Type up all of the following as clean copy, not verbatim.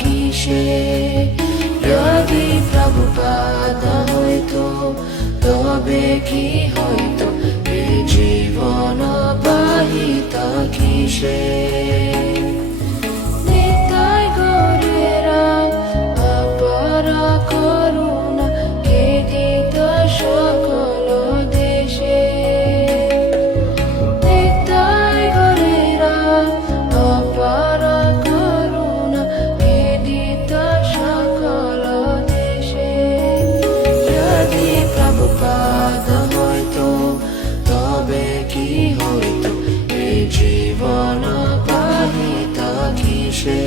কিসে যদি প্রভুপাদ হইতো তবে কি হইতো এই জীবন বাহিত কিসে নিতাই গৌরেরা অপার করুণা কে দিত সকল দেশে নিতাই গৌরেরা অপার করুণা কে দিত সকল দেশে যদি প্রভুপাদ হইতো তবে কি হইতো এই জীবন বাহিত কিসে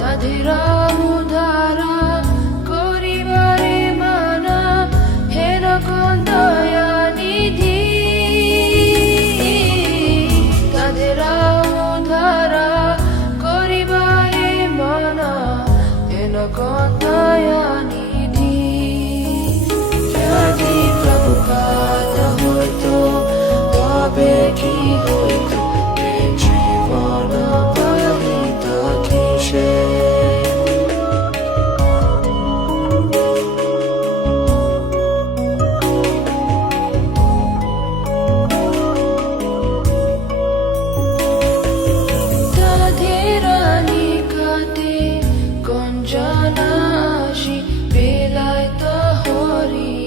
তাদের উদ্ধারা করিবারে মানা হেন কোন দয়ানিধি তাদের উদ্ধারা করিবারে মানা হেন কোন দয়ানিধি যদি প্রভুপাদ হইতো তবে কি হইতো এই জীবন বাহিত কিসে গঞ্জনা আসি বেলায় তো হরি